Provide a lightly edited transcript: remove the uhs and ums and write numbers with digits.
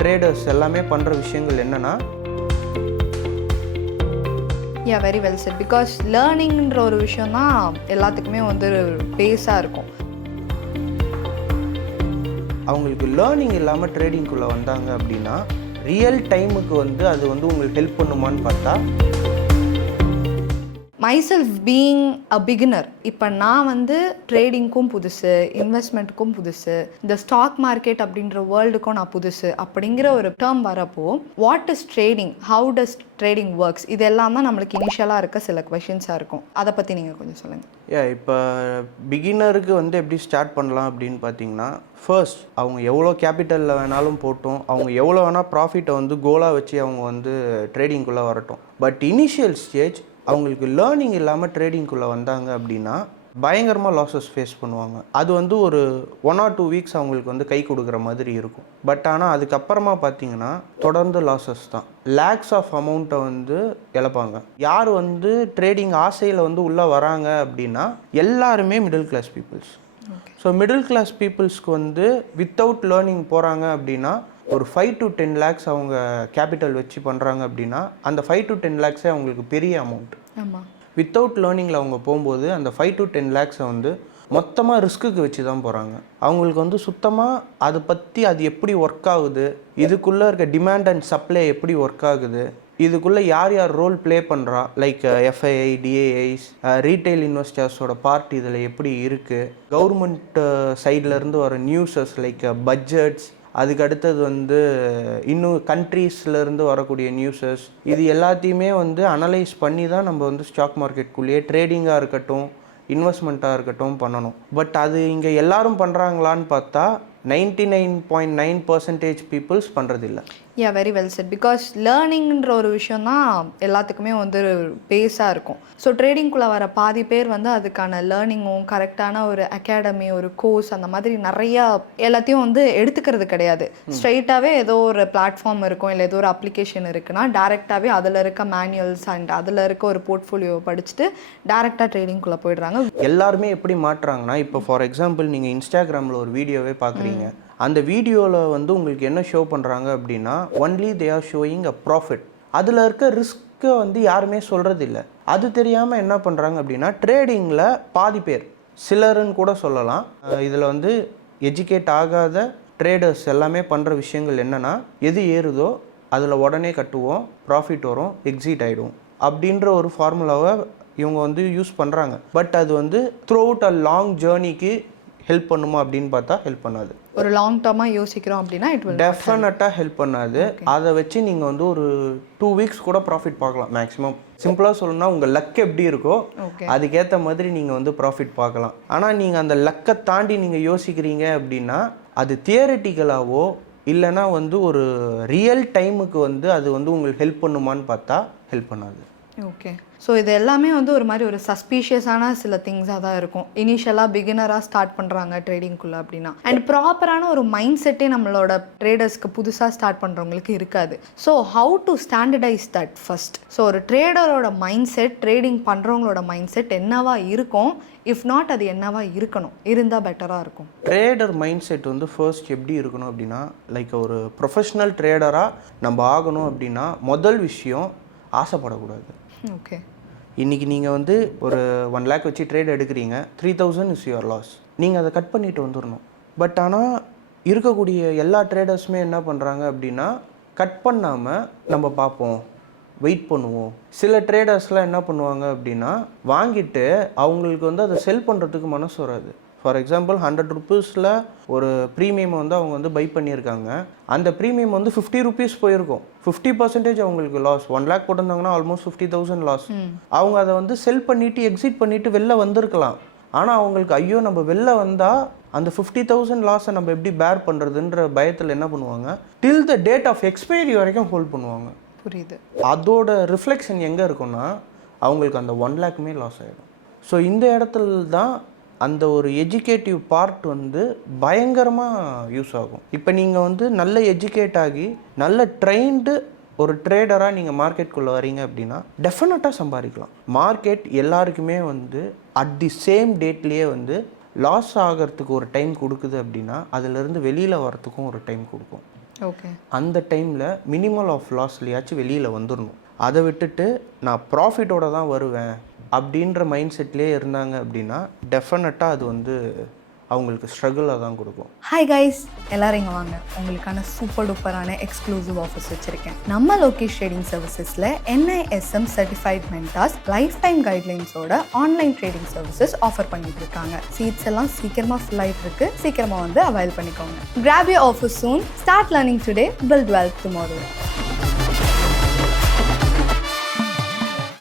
Traders எல்லாமே பண்ணுற விஷயங்கள் என்னென்னா, வெரி வெல் செட். பிகாஸ் லேர்னிங்ன்ற ஒரு விஷயம் தான் எல்லாத்துக்குமே வந்து பேஸாக இருக்கும். அவங்களுக்கு லேர்னிங் இல்லாமல் ட்ரேடிங்குள்ளே வந்தாங்க அப்படின்னா ரியல் டைமுக்கு வந்து அது வந்து உங்களுக்கு ஹெல்ப் பண்ணுமான்னு பார்த்தா, மைசெல்ஃப் பீயிங் அ பிகினர், இப்போ நான் வந்து ட்ரேடிங்க்கும் புதுசு, இன்வெஸ்ட்மெண்ட்டுக்கும் புதுசு, இந்த ஸ்டாக் மார்க்கெட் அப்படின்ற வேர்ல்டுக்கும் நான் புதுசு அப்படிங்கிற ஒரு டேர்ம் வரப்போ, what is trading, how does trading works, இதெல்லாம் தான் நம்மளுக்கு இனிஷியலாக இருக்க சில கொஷின்ஸாக இருக்கும். அதை பற்றி நீங்கள் கொஞ்சம் சொல்லுங்கள். இப்போ பிகினருக்கு வந்து எப்படி ஸ்டார்ட் பண்ணலாம் அப்படின்னு பார்த்தீங்கன்னா, ஃபர்ஸ்ட் அவங்க எவ்வளோ கேபிட்டலில் வேணாலும் போட்டும், அவங்க எவ்வளோ வேணால் ப்ராஃபிட்டை வந்து கோலாக வச்சு அவங்க வந்து ட்ரேடிங்குள்ளே வரட்டும். பட் இனிஷியல் ஸ்டேஜ் அவங்களுக்கு லேர்னிங் இல்லாமல் ட்ரேடிங்குள்ளே வந்தாங்க அப்படின்னா பயங்கரமாக லாஸஸ் ஃபேஸ் பண்ணுவாங்க. அது வந்து ஒரு 1 or 2 வீக்ஸ் அவங்களுக்கு வந்து கை கொடுக்குற மாதிரி இருக்கும். பட் ஆனால் அதுக்கப்புறமா பார்த்தீங்கன்னா தொடர்ந்து லாஸஸ் தான், லேக்ஸ் ஆஃப் அமௌண்ட்டை வந்து இழப்பாங்க. யார் வந்து ட்ரேடிங் ஆசையில் வந்து உள்ளே வராங்க அப்படின்னா எல்லாருமே middle class peoples. So middle class பீப்புள்ஸ்க்கு வந்து வித்தவுட் லேர்னிங் போகிறாங்க அப்படின்னா ஒரு 5 to 10 lakhs அவங்க கேபிட்டல் வச்சு பண்ணுறாங்க அப்படின்னா அந்த 5 to 10 lakhsே அவங்களுக்கு பெரிய அமௌண்ட். வித்தவுட் லேர்னிங்கில் அவங்க போகும்போது அந்த 5 to 10 lakhsை வந்து மொத்தமாக ரிஸ்க்குக்கு வச்சு தான் போகிறாங்க. அவங்களுக்கு வந்து சுத்தமாக அதை பற்றி அது எப்படி ஒர்க் ஆகுது, இதுக்குள்ளே இருக்க டிமாண்ட் அண்ட் சப்ளை எப்படி ஒர்க் ஆகுது, இதுக்குள்ளே யார் யார் ரோல் ப்ளே பண்ணுறா, லைக் எஃப்ஐஐ, டிஏஐஸ், ரீட்டைல் இன்வெஸ்டர்ஸோட பார்ட் இதில் எப்படி இருக்குது, கவர்மெண்ட் சைட்லேருந்து வர நியூஸஸ் லைக் பட்ஜெட்ஸ், அதுக்கு அடுத்தது வந்து இன்னும் கண்ட்ரீஸ்லேருந்து வரக்கூடிய நியூஸஸ், இது எல்லாத்தையுமே வந்து அனலைஸ் பண்ணி தான் நம்ம வந்து ஸ்டாக் மார்க்கெட்டுக்குள்ளேயே ட்ரேடிங்காக இருக்கட்டும், இன்வெஸ்ட்மெண்ட்டாக இருக்கட்டும் பண்ணணும். பட் அது இங்கே எல்லாரும் பண்ணுறாங்களான்னு பார்த்தா 99.9% பீப்புள்ஸ் பண்ணுறதில்ல. Very well set. பிகாஸ் லேர்னிங்ன்ற ஒரு விஷயம் தான் எல்லாத்துக்குமே வந்து பேஸாக இருக்கும். ஸோ ட்ரேடிங்குள்ளே வர பாதி பேர் வந்து அதுக்கான லேர்னிங்கும் கரெக்டான ஒரு அகாடமி, ஒரு கோர்ஸ், அந்த மாதிரி நிறையா எல்லாத்தையும் வந்து எடுத்துக்கிறது கிடையாது. ஸ்ட்ரைட்டாகவே ஏதோ ஒரு பிளாட்ஃபார்ம் இருக்கும், இல்லை ஏதோ ஒரு அப்ளிகேஷன் இருக்குன்னா டேரெக்டாகவே அதில் இருக்க மேனுவல்ஸ் அண்ட் அதில் இருக்க ஒரு போர்ட்ஃபோலியோவை படிச்சுட்டு டேரெக்டாக ட்ரேடிங்குள்ளே போயிடுறாங்க. எல்லாருமே எப்படி மாட்டுறாங்கன்னா, இப்போ ஃபார் எக்ஸாம்பிள் நீங்கள் இன்ஸ்டாகிராமில் ஒரு வீடியோவே பார்க்குறீங்க, அந்த வீடியோவில் வந்து உங்களுக்கு என்ன ஷோ பண்ணுறாங்க அப்படின்னா only they are showing a profit. அதில் இருக்க ரிஸ்க்கை வந்து யாருமே சொல்கிறது இல்லை. அது தெரியாமல் என்ன பண்ணுறாங்க அப்படின்னா ட்ரேடிங்கில் பாதி பேர், சிலருன்னு கூட சொல்லலாம், இதில் வந்து எஜுகேட் ஆகாத ட்ரேடர்ஸ் எல்லாமே பண்ணுற விஷயங்கள் என்னென்னா, எது ஏறுதோ அதில் உடனே கட்டுவோம், ப்ராஃபிட் வரும், எக்ஸிட் ஆகிடுவோம் அப்படின்ற ஒரு ஃபார்முலாவை இவங்க வந்து யூஸ் பண்ணுறாங்க. பட் அது வந்து த்ரூ அவுட் அ லாங் ஜேர்னிக்கு ஹெல்ப் பண்ணுமா அப்படின்னு பார்த்தா ஹெல்ப் பண்ணாது. ஒரு லாங் டேர்மாக யோசிக்கிறோம் அப்படின்னா இட் வில் டெஃபினட்டாக ஹெல்ப் பண்ணாது. அதை வச்சு நீங்கள் வந்து ஒரு 2 வீக்ஸ் கூட ப்ராஃபிட் பார்க்கலாம் மேக்ஸிமம். சிம்பிளாக சொல்லணும்னா உங்கள் லக் எப்படி இருக்கோ அதுக்கேற்ற மாதிரி நீங்கள் வந்து ப்ராஃபிட் பார்க்கலாம். ஆனால் நீங்கள் அந்த லக்கை தாண்டி நீங்கள் யோசிக்கிறீங்க அப்படின்னா அது தியரிட்டிக்கலாவோ இல்லைனா வந்து ஒரு ரியல் டைமுக்கு வந்து அது வந்து உங்களுக்கு ஹெல்ப் பண்ணுமான்னு பார்த்தா ஹெல்ப் பண்ணாது. ஓகே. ஸோ இது எல்லாமே வந்து ஒரு மாதிரி ஒரு சஸ்பீஷியஸான சில திங்ஸாக தான் இருக்கும். இனிஷியலாக பிகினராக ஸ்டார்ட் பண்ணுறாங்க ட்ரேடிங்குள்ளே அப்படின்னா, அண்ட் ப்ராப்பரான ஒரு மைண்ட் செட்டே நம்மளோட ட்ரேடர்ஸ்க்கு புதுசாக ஸ்டார்ட் பண்ணுறவங்களுக்கு இருக்காது. So how to standardize that first? So ஒரு ட்ரேடரோட மைண்ட் செட், ட்ரேடிங் பண்ணுறவங்களோட மைண்ட் செட் என்னவா இருக்கும், இஃப் நாட் அது என்னவா இருக்கணும், இருந்தால் பெட்டராக இருக்கும். ட்ரேடர் மைண்ட் செட் வந்து ஃபர்ஸ்ட் எப்படி இருக்கணும் அப்படின்னா, லைக் ஒரு ப்ரொஃபஷ்னல் ட்ரேடராக நம்ம ஆகணும் அப்படின்னா முதல் விஷயம் ஆசைப்படக்கூடாது. ஓகே. இன்றைக்கி நீங்கள் வந்து ஒரு 1 lakh வச்சு ட்ரேட் எடுக்கிறீங்க, 3000 இஸ் யுவர் லாஸ். நீங்கள் அதை கட் பண்ணிட்டு வந்துடணும். பட் ஆனால் இருக்கக்கூடிய எல்லா ட்ரேடர்ஸுமே என்ன பண்ணுறாங்க அப்படின்னா கட் பண்ணாமல் நம்ம பார்ப்போம், வெயிட் பண்ணுவோம். சில ட்ரேடர்ஸ்லாம் என்ன பண்ணுவாங்க அப்படின்னா வாங்கிட்டு அவங்களுக்கு வந்து அதை செல் பண்ணுறதுக்கு மனசு வராது. ஃபார் எக்ஸாம்பிள் 100 rupeesல ஒரு ப்ரீமியம் வந்து அவங்க வந்து பை பண்ணியிருக்காங்க, அந்த ப்ரீமியம் வந்து 50 rupees போயிருக்கும், 50% அவங்களுக்கு லாஸ். 1 lakh போட்டிருந்தாங்கன்னா ஆல்மோஸ்ட் 50,000 லாஸ். அவங்க அதை வந்து செல் பண்ணிவிட்டு எக்ஸிட் பண்ணிவிட்டு வெளில வந்திருக்கலாம். ஆனால் அவங்களுக்கு ஐயோ நம்ம வெளில வந்தால் அந்த 50,000 லாஸை நம்ம எப்படி பேர் பண்ணுறதுன்ற பயத்தில் என்ன பண்ணுவாங்க, டில் த டேட் ஆஃப் எக்ஸ்பைரி வரைக்கும் ஹோல்ட் பண்ணுவாங்க. புரியுது. அதோட ரிஃப்ளெக்ஷன் எங்கே இருக்குன்னா அவங்களுக்கு அந்த 1 lakhமே லாஸ் ஆகிடும். ஸோ இந்த இடத்துல தான் அந்த ஒரு எஜுகேட்டிவ் பார்ட் வந்து பயங்கரமாக யூஸ் ஆகும். இப்போ நீங்கள் வந்து நல்ல எஜுகேட் ஆகி நல்ல ட்ரெயின்டு ஒரு ட்ரேடராக நீங்கள் மார்க்கெட்டுக்குள்ளே வரீங்க அப்படின்னா டெஃபினட்டாக சம்பாதிக்கலாம். மார்க்கெட் எல்லாருக்குமே வந்து அட் தி சேம் டேட்லேயே வந்து லாஸ் ஆகிறதுக்கு ஒரு டைம் கொடுக்குது அப்படின்னா அதிலிருந்து வெளியில் வரத்துக்கும் ஒரு டைம் கொடுக்கும். ஓகே. அந்த டைமில் மினிமல் ஆஃப் லாஸ்லையாச்சும் வெளியில் வந்துடணும். அதை விட்டுட்டு நான் ப்ராஃபிட்டோட தான் வருவேன் அப்படின்ற மைண்ட் செட்லேயே இருந்தாங்க அப்படின்னா டெஃபினட்டாக அது வந்து அவங்களுக்கு ஸ்ட்ரகிளாக தான் கொடுக்கும். ஹாய் கைஸ், எல்லாரும் இங்கே வாங்க. உங்களுக்கான சூப்பர் டூப்பரான எக்ஸ்க்ளூசிவ் ஆஃபர்ஸ் வச்சுருக்கேன். நம்ம லோகேஷ் ட்ரேடிங் சர்வீசஸில் NISM certified mentors lifetime கைட்லைன்ஸோட ஆன்லைன் ட்ரேடிங் சர்வீசஸ் ஆஃபர் பண்ணிட்டு இருக்காங்க. சீட்ஸ் எல்லாம் சீக்கிரமாக ஃபில் ஆகிட்டு இருக்கு. சீக்கிரமாக வந்து அவைல் பண்ணிக்கோங்க. Grab your offer soon. Start learning today, build wealth tomorrow.